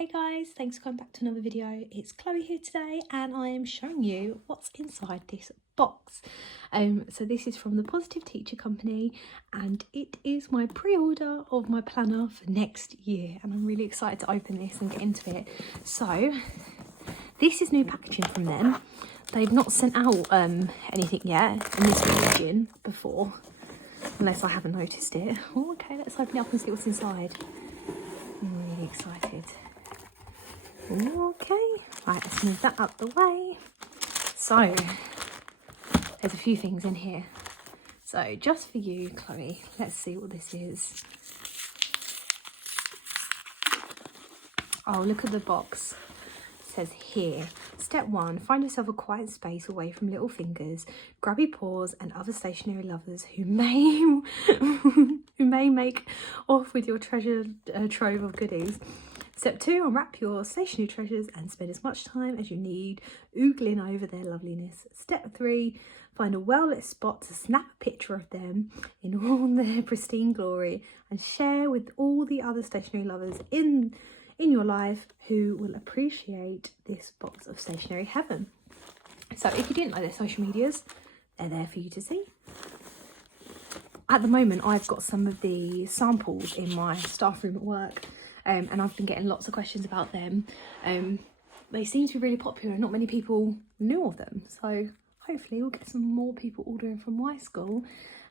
Hey guys, thanks for coming back to another video. It's Chloe here today and I am showing you what's inside this box. So this is from the Positive Teacher Company and it is my pre-order of my planner for next year and I'm really excited to open this and get into it. So this is new packaging from them. They've not sent out anything yet in this packaging before, unless I haven't noticed it. Oh, okay, let's open it up and see what's inside. I'm really excited. Okay, right, let's move that out the way. So, there's a few things in here. So, just for you, Chloe, let's see what this is. Oh, look at the box. It says here, step 1, find yourself a quiet space away from little fingers, grubby paws and other stationary lovers who may make off with your treasure trove of goodies. Step 2, unwrap your stationery treasures and spend as much time as you need oogling over their loveliness. Step 3, find a well-lit spot to snap a picture of them in all their pristine glory and share with all the other stationery lovers in your life who will appreciate this box of stationery heaven. So if you didn't know their social medias, they're there for you to see. At the moment, I've got some of the samples in my staff room at work. And I've been getting lots of questions about them. They seem to be really popular and not many people knew of them. So hopefully we'll get some more people ordering from my school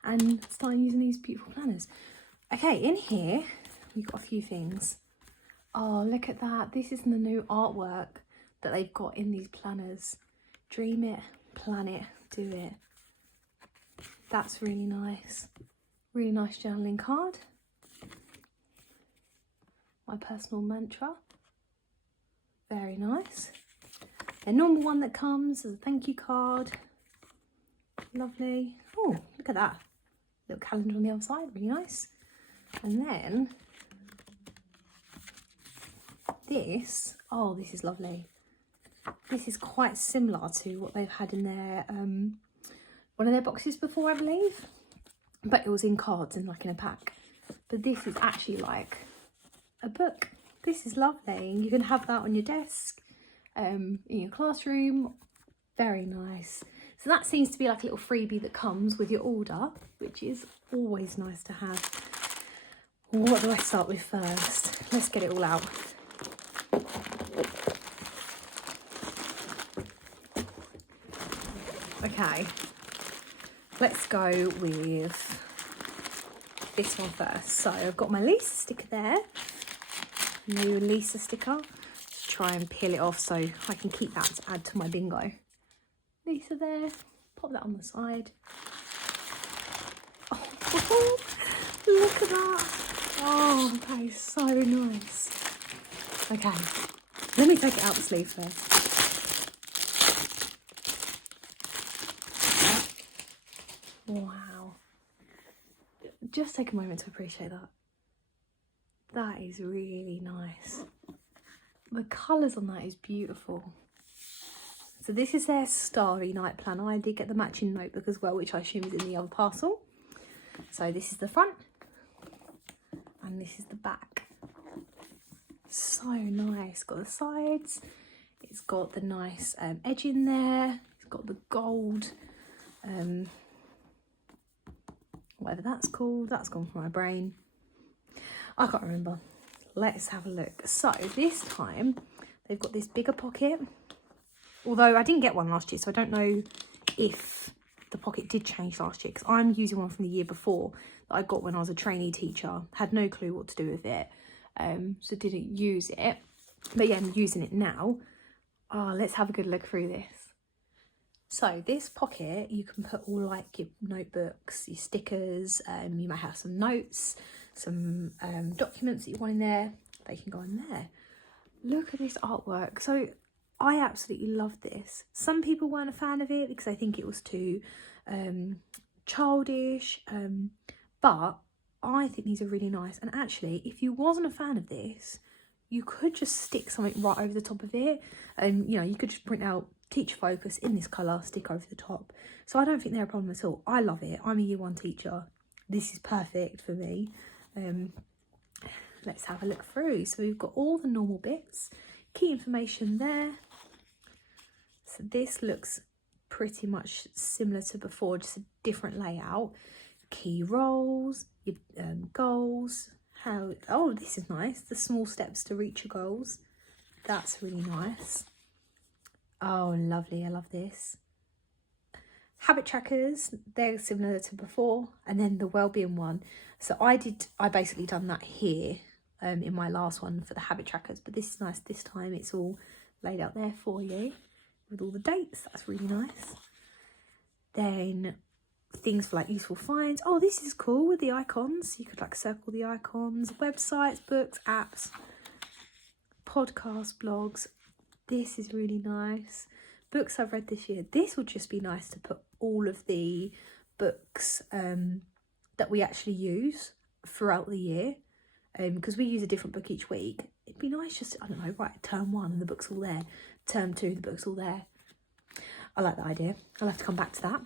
and starting using these beautiful planners. Okay, in here, we've got a few things. Oh, look at that. This is the new artwork that they've got in these planners. Dream it, plan it, do it. That's really nice. Really nice journaling card. My personal mantra. Very nice. The normal one that comes as a thank you card. Lovely. Oh, look at that. Little calendar on the other side, really nice. And then this, oh, this is lovely. This is quite similar to what they've had in their one of their boxes before, I believe. But it was in cards and like in a pack. But this is actually like a book. This is lovely. You can have that on your desk, in your classroom. Very nice. So that seems to be like a little freebie that comes with your order, which is always nice to have. What do I start with first? Let's get it all out. Okay, let's go with this one first. So I've got my Lisa sticker there. New Lisa sticker. Let's try and peel it off so I can keep that to add to my bingo. Lisa there. Pop that on the side. Oh, look at that. Oh, that is so nice. Okay, let me take it out the sleeve first. Wow. Just take a moment to appreciate that. That is really nice. The colours on that is beautiful. So this is their Starry Night planner. I did get the matching notebook as well, which I assume is in the other parcel. So this is the front and this is the back. So nice. Got the sides. It's got the nice edge in there. It's got the gold, whatever that's called. That's gone from my brain. I can't remember. Let's have a look. So this time they've got this bigger pocket. Although I didn't get one last year, so I don't know if the pocket did change last year because I'm using one from the year before that I got when I was a trainee teacher. Had no clue what to do with it, so didn't use it. But yeah, I'm using it now. Oh, let's have a good look through this. So this pocket, you can put all like your notebooks, your stickers, you might have some notes, some documents that you want in there. They can go in there. Look at this artwork. So I absolutely love this. Some people weren't a fan of it because they think it was too childish, but I think these are really nice. And actually, if you wasn't a fan of this, you could just stick something right over the top of it. And you know, you could just print out Teacher Focus in this colour, stick over the top. So I don't think they're a problem at all. I love it. I'm a year 1 teacher. This is perfect for me. let's have a look through. So we've got all the normal bits, key information there. So this looks pretty much similar to before, just a different layout. Key roles, your goals, how, oh, this is nice, the small steps to reach your goals. That's really nice. Oh, lovely, I love this. Habit trackers, they're similar to before, and then the wellbeing one. So I basically done that here in my last one for the habit trackers, but this is nice. This time it's all laid out there for you with all the dates. That's really nice. Then things for like useful finds. Oh, this is cool with the icons. You could like circle the icons, websites, books, apps, podcasts, blogs. This is really nice. Books I've read this year. This would just be nice to put all of the books that we actually use throughout the year, because we use a different book each week. It'd be nice just, I don't know, right, term 1 and the book's all there, term 2 the book's all there. I like that idea. I'll have to come back to that.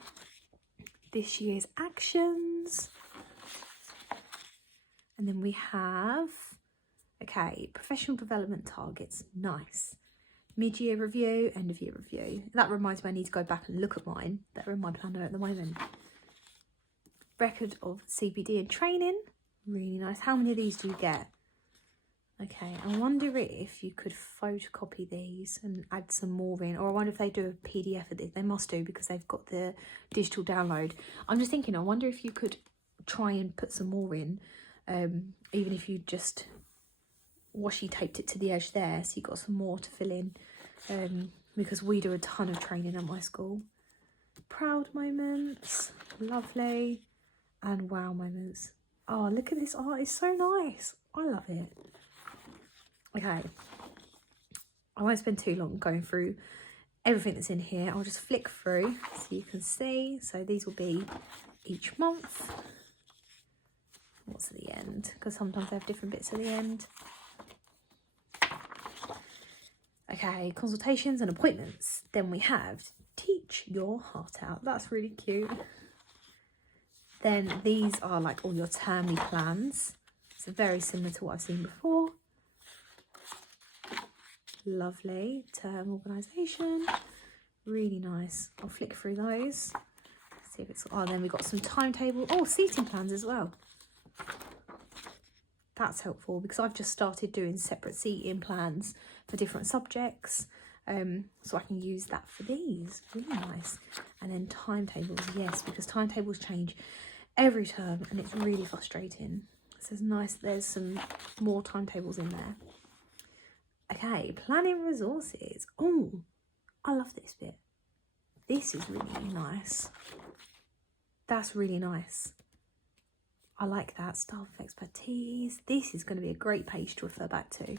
This year's actions, and then we have, okay, professional development targets. Nice. Mid-year review, end of year review. That reminds me I need to go back and look at mine that are in my planner at the moment. Record of CPD and training, really nice. How many of these do you get? Okay, I wonder if you could photocopy these and add some more in, or I wonder if they do a PDF of this. They must do, because they've got the digital download. I'm just thinking, I wonder if you could try and put some more in, even if you just washi taped it to the edge there, so you got some more to fill in, because we do a ton of training at my school. Proud moments, lovely, and wow moments. Oh, look at this art, it's so nice. I love it. Okay, I won't spend too long going through everything that's in here. I'll just flick through so you can see. So these will be each month. What's at the end? Because sometimes they have different bits at the end. Okay, consultations and appointments. Then we have Teach Your Heart Out. That's really cute. Then these are like all your termly plans. So very similar to what I've seen before. Lovely. Term organisation. Really nice. I'll flick through those. See if it's, oh, then we've got some timetable. Oh, seating plans as well. That's helpful, because I've just started doing separate seating plans for different subjects, so I can use that for these. Really nice. And then timetables, yes, because timetables change every term and it's really frustrating. So it's nice there's some more timetables in there. Okay, planning resources. Oh, I love this bit. This is really nice. That's really nice. I like that. Staff expertise. This is going to be a great page to refer back to.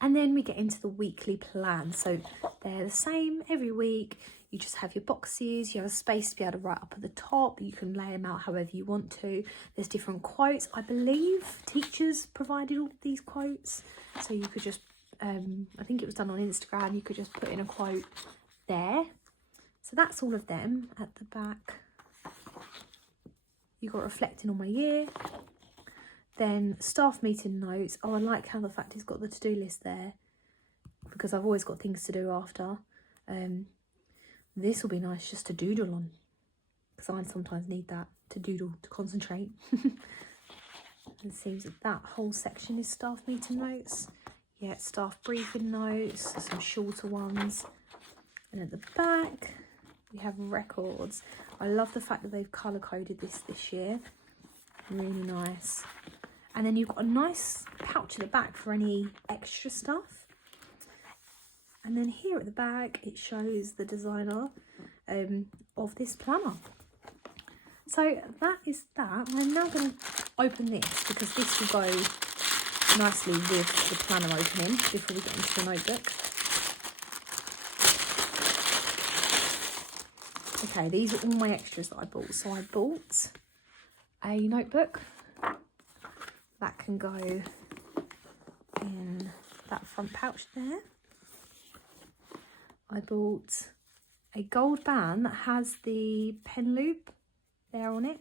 And then we get into the weekly plan. So they're the same every week. You just have your boxes. You have a space to be able to write up at the top. You can lay them out however you want to. There's different quotes. I believe teachers provided all these quotes. So you could just, I think it was done on Instagram. You could just put in a quote there. So that's all of them at the back. You got reflecting on my year. Then staff meeting notes. Oh, I like how the fact it's got the to-do list there, because I've always got things to do after. This will be nice just to doodle on, because I sometimes need that to doodle, to concentrate. It seems that that whole section is staff meeting notes. Yeah, staff briefing notes, some shorter ones. And at the back, we have records. I love the fact that they've colour coded this year. Really nice. And then you've got a nice pouch at the back for any extra stuff. And then here at the back, it shows the designer of this planner. So that is that. I'm now going to open this, because this will go nicely with the planner opening before we get into the notebook. Okay, these are all my extras that I bought. So I bought a notebook that can go in that front pouch there. I bought a gold band that has the pen loop there on it,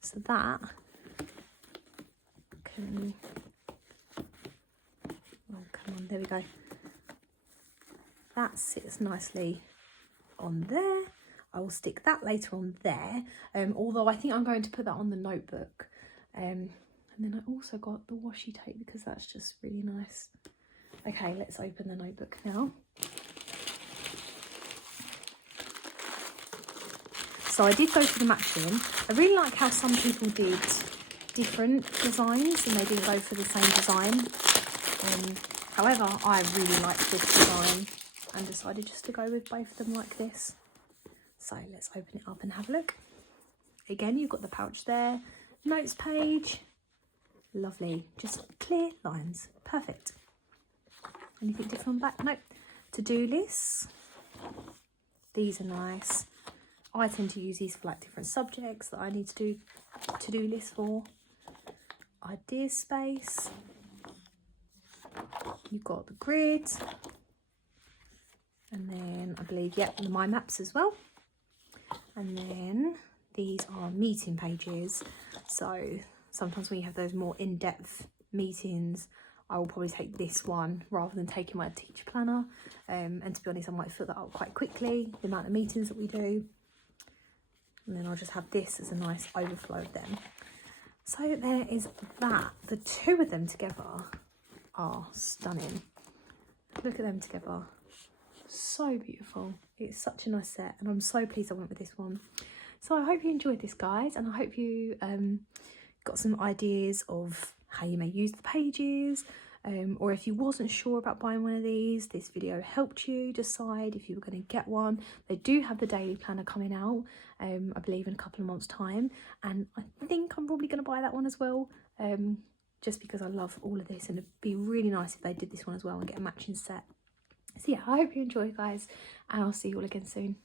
so that gently. Oh, come on, there we go. That sits nicely on there. I will stick that later on there, although I think I'm going to put that on the notebook. And then I also got the washi tape because that's just really nice. Okay, let's open the notebook now. So I did go for the matching. I really like how some people did different designs and they didn't go for the same design. However, I really like this design and decided just to go with both of them like this. So let's open it up and have a look. Again, you've got the pouch there, notes page, lovely, just clear lines, perfect. Anything different on the back? Nope. To-do lists, these are nice. I tend to use these for like different subjects that I need to do to-do lists for. Idea space, you've got the grid, and then I believe, yep, the mind maps as well. And then these are meeting pages. So sometimes when you have those more in-depth meetings, I will probably take this one rather than taking my teacher planner. And to be honest, I might fill that up quite quickly, the amount of meetings that we do. And then I'll just have this as a nice overflow of them. So there is that. The two of them together are stunning. Look at them together. So beautiful. It's such a nice set and I'm so pleased I went with this one. So I hope you enjoyed this, guys, and I hope you got some ideas of how you may use the pages, or if you wasn't sure about buying one of these, this video helped you decide if you were going to get one. They do have the daily planner coming out, I believe in a couple of months' time, and I think I'm probably going to buy that one as well, just because I love all of this, and it'd be really nice if they did this one as well and get a matching set. So yeah, I hope you enjoy, guys, and I'll see you all again soon.